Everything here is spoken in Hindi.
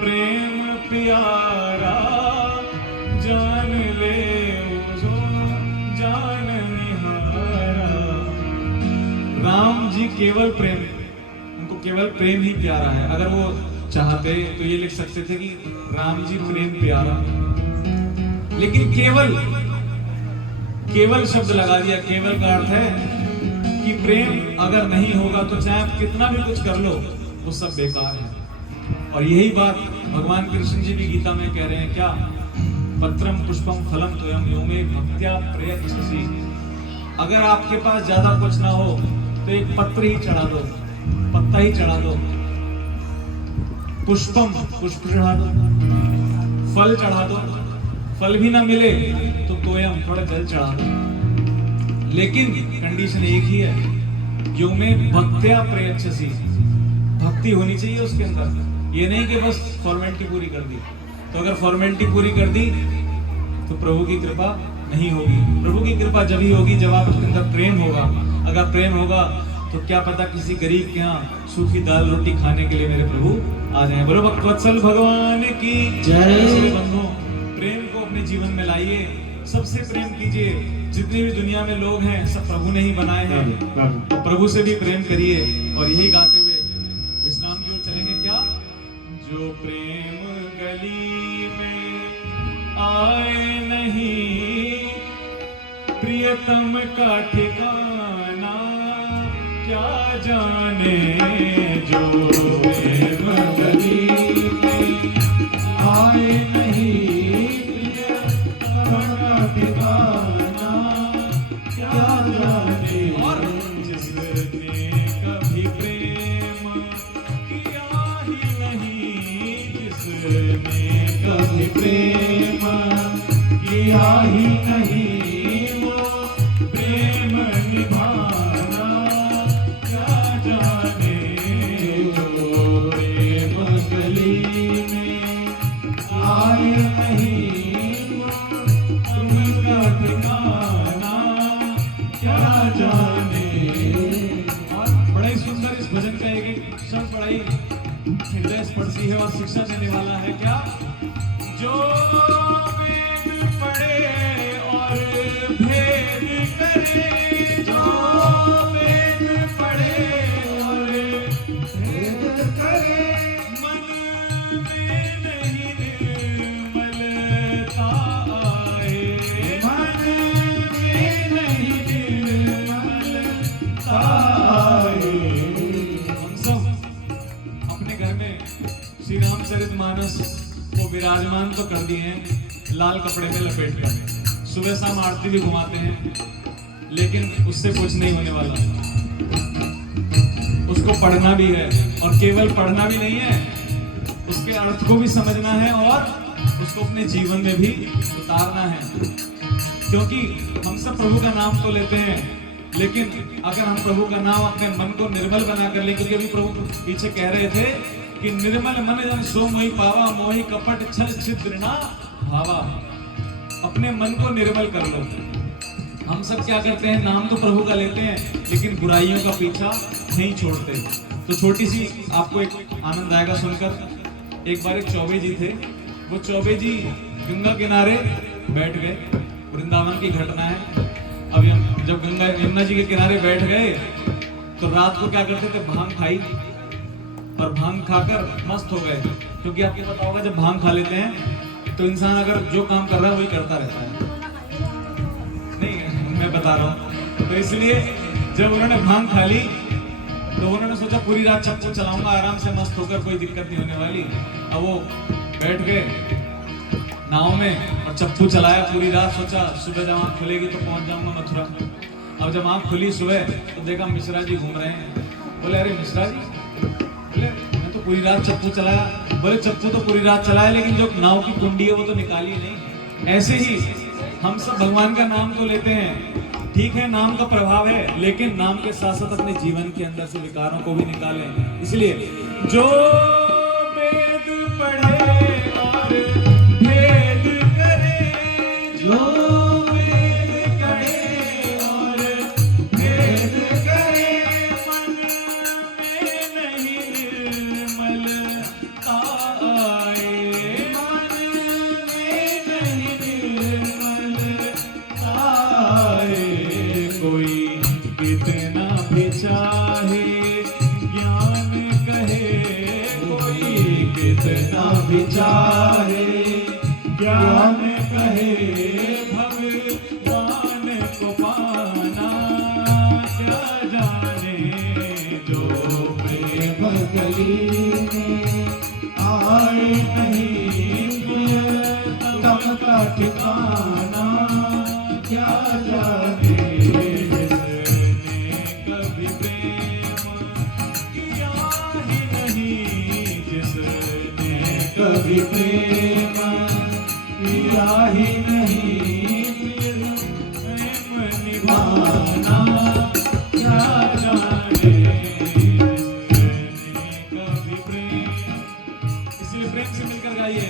प्रेम प्यारा जान ले जो जान निहारा। राम जी केवल प्रेम, उनको केवल प्रेम ही प्यारा है। अगर वो चाहते तो ये लिख सकते थे कि राम जी प्रेम प्यारा, लेकिन केवल केवल शब्द लगा दिया। केवल का अर्थ है कि प्रेम अगर नहीं होगा तो चाहे आप कितना भी कुछ कर लो वो सब बेकार है। और यही बात भगवान कृष्ण जी भी गीता में कह रहे हैं क्या, पत्रम पुष्पम फलम त्वयं यो मे भक्त्या प्रयच्छसि। अगर आपके पास ज्यादा कुछ ना हो तो एक पत्र ही चढ़ा दो, पत्ता ही चढ़ा दो। पुष्पम पुष्प चढ़ा दो, फल चढ़ा दो, फल भी ना मिले तो तोयम थोड़ा जल चढ़ा दो। लेकिन कंडीशन एक ही है, यो में भक्त्या प्रयच्छसि, भक्ति होनी चाहिए उसके अंदर। ये नहीं कि बस फॉर्मेलिटी पूरी कर दी। तो अगर फॉर्मेलिटी पूरी कर दी तो प्रभु की कृपा नहीं होगी। प्रभु की कृपा जब ही होगी जब आपके अंदर प्रेम होगा। अगर प्रेम होगा तो क्या पता किसी गरीब के यहाँ सूखी दाल रोटी खाने के लिए मेरे प्रभु आ जाए। बोलो भक्तवत्सल भगवान की जय। बंधुओं, प्रेम को अपने जीवन में लाइए, सबसे प्रेम कीजिए। जितने भी दुनिया में लोग हैं सब प्रभु ने ही बनाए हैं, तो प्रभु से भी प्रेम करिए। और यही गाते हुए विश्राम की ओर चलेंगे क्या। जो प्रेम गली में आए नहीं, प्रियतम का ठिकाना क्या जाने। जो प्रेम गली में आए नहीं, प्रियतम का ठिकाना क्या जाने। और जिसने कभी प्रेम किया ही नहीं, जिसने कभी प्रेम किया ही नहीं, हृदय स्पर्शी है और शिक्षा देने वाला है क्या। जो वेद पढ़े और भेद करे, जो वेद पढ़े और भेद करे, मन में नहीं निर्मलता आए, मन में नहीं निर्मलता आए। श्री रामचरितमानस को विराजमान तो कर दिए हैं लाल कपड़े में लपेट कर, सुबह शाम आरती भी घुमाते हैं, लेकिन उससे कुछ नहीं होने वाला। उसको पढ़ना भी है, और केवल पढ़ना भी नहीं है, उसके अर्थ को भी समझना है और उसको अपने जीवन में भी उतारना है। क्योंकि हम सब प्रभु का नाम तो लेते हैं, लेकिन अगर हम प्रभु का नाम अपने मन को निर्मल बना कर ले, क्योंकि अभी प्रभु पीछे कह रहे थे कि निर्मल मन जन सो मोहि पावा, मोहि कपट छल छिद्र ना भावा। अपने मन को निर्मल कर लो। हम सब क्या करते हैं, नाम तो प्रभु का लेते हैं लेकिन बुराइयों का पीछा नहीं छोड़ते। तो छोटी सी आपको एक आनंद आएगा सुनकर। एक बार एक चौबे जी थे, वो चौबे जी गंगा किनारे बैठ गए। वृंदावन की घटना है। अब जब गंगा यमुना जी के किनारे बैठ गए तो रात को क्या करते थे, भांग खाई और भांग खाकर मस्त हो गए। क्योंकि आपको पता होगा जब भांग खा लेते हैं तो इंसान अगर जो काम कर रहा है वही करता रहता है। नहीं, मैं बता रहा हूँ। तो इसलिए जब उन्होंने भांग खा ली तो उन्होंने सोचा पूरी रात चप्पू चलाऊंगा आराम से मस्त होकर, कोई दिक्कत नहीं होने वाली। अब वो बैठ गए नाव में और चप्पू चलाया पूरी रात। सोचा सुबह जब आँख खुलेगी तो पहुंच जाऊंगा मथुरा। अब जब आँख खुली सुबह तो देखा मिश्रा जी घूम रहे हैं। बोले अरे मिश्रा जी, बोले मैं तो पूरी रात चप्पू चलाया। बोले चप्पू तो पूरी रात चलाया लेकिन जो नाव की कुंडी है वो तो निकाली नहीं। ऐसे ही हम सब भगवान का नाम तो लेते हैं, ठीक है, नाम का प्रभाव है, लेकिन नाम के साथ साथ अपने जीवन के अंदर से विकारों को भी निकालें। इसलिए जो वेद पढ़े और भेद करे, जो वेद पढ़े और भेद करे, मन में नहीं निर्मलता आए। कितना विचारे ज्ञान कहे भगवान को पाना, क्या जाने जो प्रेम गली में आए नहीं तम का ठिकाना, क्या जाने जिसने कभी प्रेम किया ही नहीं, जिसने कभी प्रेम किया ही नहीं, प्रेम निभाना क्या जाने जिसने कभी प्रेम। इसलिए प्रेम से मिलकर गाइए।